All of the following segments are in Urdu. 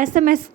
SMS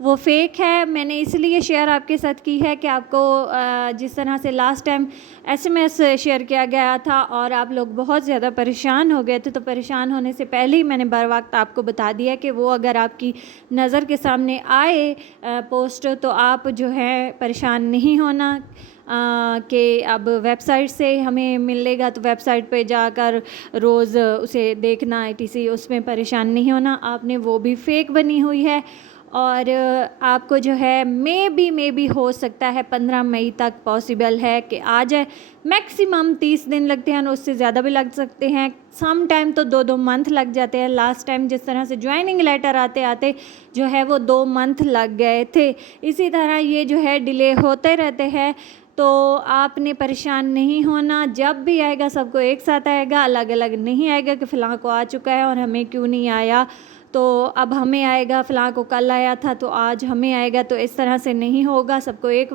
وہ فیک ہے. میں نے اس لیے شیئر آپ کے ساتھ کی ہے کہ آپ کو جس طرح سے لاسٹ ٹائم SMS شیئر کیا گیا تھا اور آپ لوگ بہت زیادہ پریشان ہو گئے تھے, تو پریشان ہونے سے پہلے ہی میں نے بر وقت آپ کو بتا دیا کہ وہ اگر آپ کی نظر کے سامنے آئے پوسٹ تو آپ جو ہے پریشان نہیں ہونا کہ اب ویب سائٹ سے ہمیں ملے گا تو ویب سائٹ پہ جا کر روز اسے دیکھنا etc, اس میں پریشان نہیں ہونا. آپ نے وہ بھی فیک بنی ہوئی ہے اور آپ کو جو ہے مے بی ہو سکتا ہے 15 مئی تک پاسبل ہے کہ آ جائے. میکسیمم 30 دن لگتے ہیں اور اس سے زیادہ بھی لگ سکتے ہیں. سم ٹائم تو 2 منتھ لگ جاتے ہیں. لاسٹ ٹائم جس طرح سے جوائننگ لیٹر آتے آتے جو ہے وہ 2 منتھ لگ گئے تھے. اسی طرح یہ جو ہے ڈیلے ہوتے رہتے ہیں, تو آپ نے پریشان نہیں ہونا. جب بھی آئے گا سب کو ایک ساتھ آئے گا, الگ الگ نہیں آئے گا کہ فلاں کو آ چکا ہے اور ہمیں کیوں نہیں آیا, تو اب ہمیں آئے گا, فلاں کو کل آیا تھا تو آج ہمیں آئے گا. تو اس طرح سے نہیں ہوگا. سب کو ایک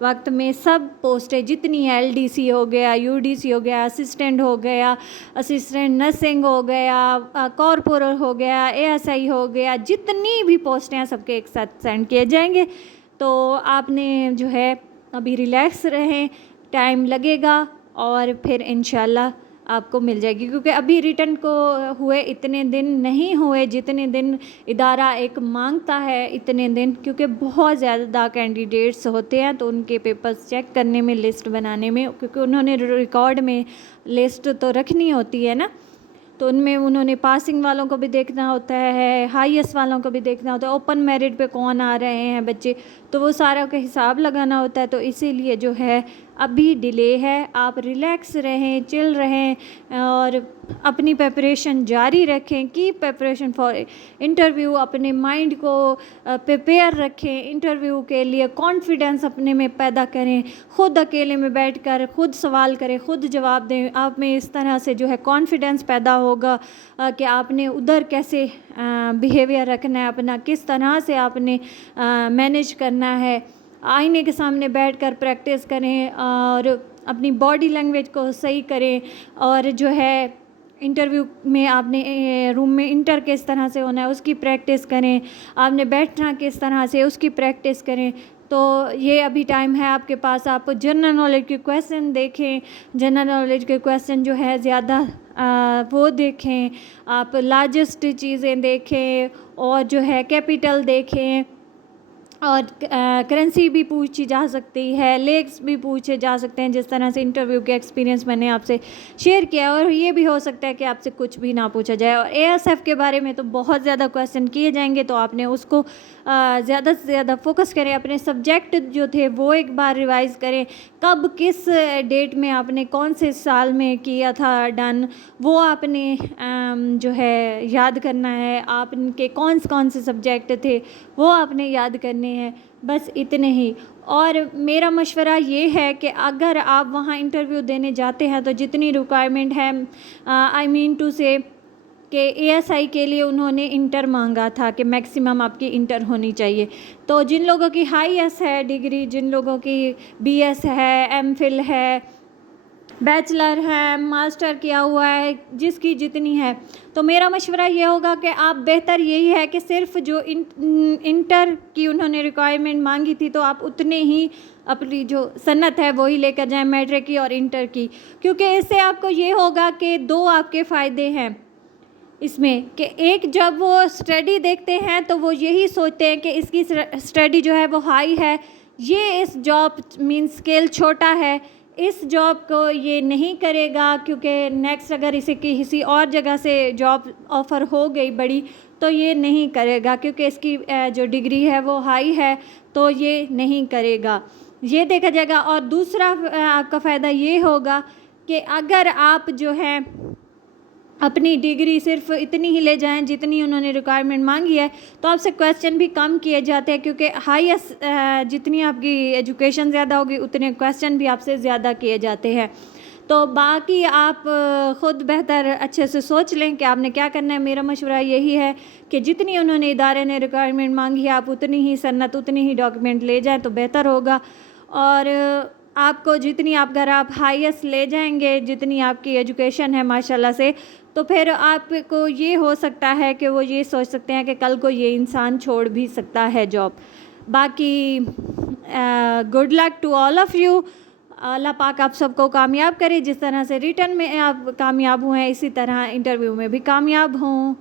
وقت میں سب پوسٹیں جتنی LDC ہو گیا, UDC ہو گیا, اسسٹنٹ ہو گیا, اسسٹنٹ نرسنگ ہو گیا, کارپورل ہو گیا, ASI ہو گیا, جتنی بھی پوسٹیں ہیں سب کے ایک ساتھ سینڈ کیے جائیں گے. تو آپ نے جو ہے ابھی ریلیکس رہیں, ٹائم لگے گا اور پھر انشاءاللہ آپ کو مل جائے گی. کیونکہ ابھی ریٹرن کو ہوئے اتنے دن نہیں ہوئے جتنے دن ادارہ ایک مانگتا ہے, اتنے دن, کیونکہ بہت زیادہ کینڈیڈیٹس ہوتے ہیں تو ان کے پیپرز چیک کرنے میں, لسٹ بنانے میں, کیونکہ انہوں نے ریکارڈ میں لسٹ تو رکھنی ہوتی ہے نا, تو ان میں انہوں نے پاسنگ والوں کو بھی دیکھنا ہوتا ہے, ہائیسٹ والوں کو بھی دیکھنا ہوتا ہے, اوپن میرٹ پہ کون آ رہے ہیں بچے, تو وہ سارا کا حساب لگانا ہوتا ہے. تو اسی لیے جو ہے ابھی ڈیلے ہے. آپ ریلیکس رہیں, چل رہیں اور اپنی پریپریشن جاری رکھیں. کی پریپریشن فار انٹرویو, اپنے مائنڈ کو پریپیئر رکھیں انٹرویو کے لیے. کانفیڈنس اپنے میں پیدا کریں, خود اکیلے میں بیٹھ کر خود سوال کریں, خود جواب دیں. آپ میں اس طرح سے جو ہے کانفیڈنس پیدا ہوگا کہ آپ نے ادھر کیسے بیہیویئر رکھنا ہے اپنا, کس طرح سے آپ نے مینیج کرنا ہے. آئینے کے سامنے بیٹھ کر پریکٹس کریں اور اپنی باڈی لینگویج کو صحیح کریں. اور جو ہے انٹرویو میں آپ نے روم میں انٹر کس طرح سے ہونا ہے اس کی پریکٹس کریں, آپ نے بیٹھنا کس طرح سے اس کی پریکٹس کریں. تو یہ ابھی ٹائم ہے آپ کے پاس. آپ جنرل نالج کے کویسچن دیکھیں, جنرل نالج کے کویسچن جو ہے زیادہ وہ دیکھیں, آپ لارجسٹ چیزیں دیکھیں اور جو ہے کیپیٹل دیکھیں, اور کرنسی بھی پوچھی جا سکتی ہے, لیکس بھی پوچھے جا سکتے ہیں, جس طرح سے انٹرویو کے ایکسپیرینس میں نے آپ سے شیئر کیا. اور یہ بھی ہو سکتا ہے کہ آپ سے کچھ بھی نہ پوچھا جائے. اور ASF کے بارے میں تو بہت زیادہ کویسچن کیے جائیں گے, تو آپ نے اس کو زیادہ سے زیادہ فوکس کریں. اپنے سبجیکٹ جو تھے وہ ایک بار ریوائز کریں, کب کس ڈیٹ میں آپ نے کون سے سال میں کیا تھا ڈن, وہ آپ نے جو ہے یاد کرنا ہے. آپ کے کون سے سبجیکٹ تھے وہ آپ نے یاد کرنے ہیں, بس اتنے ہی. اور میرا مشورہ یہ ہے کہ اگر آپ وہاں انٹرویو دینے جاتے ہیں تو جتنی ریکوائرمنٹ ہے, آئی مین ٹو سے کہ ASI کے لیے انہوں نے انٹر مانگا تھا کہ میکسیمم آپ کی انٹر ہونی چاہیے. تو جن لوگوں کی ہائیسٹ ہے ڈگری, جن لوگوں کی BS ہے, MPhil ہے, بیچلر ہے, ماسٹر کیا ہوا ہے, جس کی جتنی ہے, تو میرا مشورہ یہ ہوگا کہ آپ بہتر یہی ہے کہ صرف جو انٹر کی انہوں نے ریکوائرمنٹ مانگی تھی تو آپ اتنے ہی اپنی جو سنت ہے وہی لے کر جائیں, میٹرک کی اور انٹر کی. کیونکہ اس سے آپ کو یہ ہوگا کہ 2 آپ کے فائدے ہیں اس میں, کہ ایک جب وہ اسٹڈی دیکھتے ہیں تو وہ یہی سوچتے ہیں کہ اس کی اسٹڈی جو ہے وہ ہائی ہے, یہ اس جاب اسکیل چھوٹا ہے, اس جاب کو یہ نہیں کرے گا, کیونکہ نیکسٹ اگر اسے کسی اور جگہ سے جاب آفر ہو گئی بڑی تو یہ نہیں کرے گا, کیونکہ اس کی جو ڈگری ہے وہ ہائی ہے, تو یہ نہیں کرے گا. یہ دیکھا جائے گا. اور دوسرا آپ کا فائدہ یہ ہوگا کہ اگر آپ جو ہے اپنی ڈگری صرف اتنی ہی لے جائیں جتنی انہوں نے ریکوائرمنٹ مانگی ہے, تو آپ سے کویسچن بھی کم کیے جاتے ہیں, کیونکہ ہائیسٹ جتنی آپ کی ایجوکیشن زیادہ ہوگی اتنے کویسچن بھی آپ سے زیادہ کیے جاتے ہیں. تو باقی آپ خود بہتر اچھے سے سوچ لیں کہ آپ نے کیا کرنا ہے. میرا مشورہ یہی ہے کہ جتنی انہوں نے ادارے نے ریکوائرمنٹ مانگی ہے آپ اتنی ہی سنت, اتنی ہی ڈاکیومنٹ لے جائیں تو بہتر ہوگا. اور آپ کو جتنی آپ گھر آپ ہائیسٹ لے جائیں گے، جتنی آپ کی ایجوکیشن ہے ماشاءاللہ سے، تو پھر آپ کو یہ ہو سکتا ہے کہ وہ یہ سوچ سکتے ہیں کہ کل کو یہ انسان چھوڑ بھی سکتا ہے جاب. باقی good luck to all of you. اللہ پاک آپ سب کو کامیاب کرے. جس طرح سے ریٹن میں آپ کامیاب ہوئے ہیں اسی طرح انٹرویو میں بھی کامیاب ہوں.